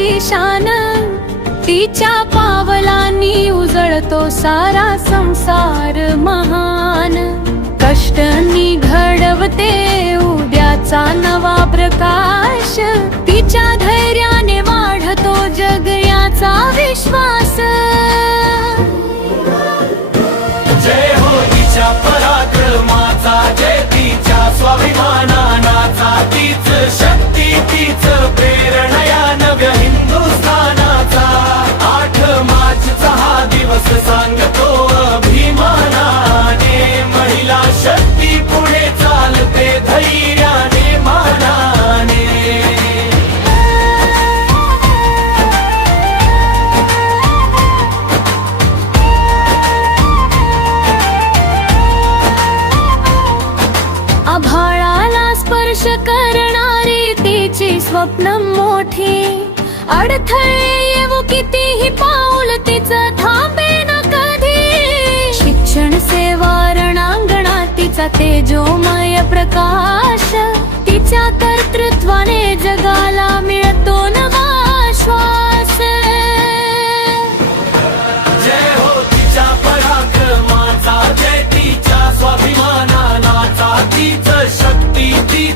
तिची शान, तिच्या पावलांनी उजळतो सारा संसार महान। कष्टांनी घडवते उद्याचा नवा प्रकाश, तिच्या धैर्याने वाढतो जग याचा विश्वास। जय हो तिच्या पराक्रमाचा, जय तिच्या स्वाभिमानाचा, तीच शक्ती तीच प्रेरणा या नव्या हिंदुस्थानाचा। 8 मार्चचा हा दिवस सांगतो अभिमानाने, महिला शक्ती पुढे चालते धैर्याने मानाने। आभाळाला स्पर्श करणारी तिची स्वप्न मोठी, अडथळे येवो कितीही पाऊल तिचं थांबे न कधी। शिक्षण सेवा रणांगणात तिचा तेजोमय प्रकाश, तिच्या कर्तृत्वाने जगाला मिळतो नवा श्वास। जय हो तिच्या पराक्रमाचा, जय तिच्या स्वाभिमानाचा, तीच शक्ती ती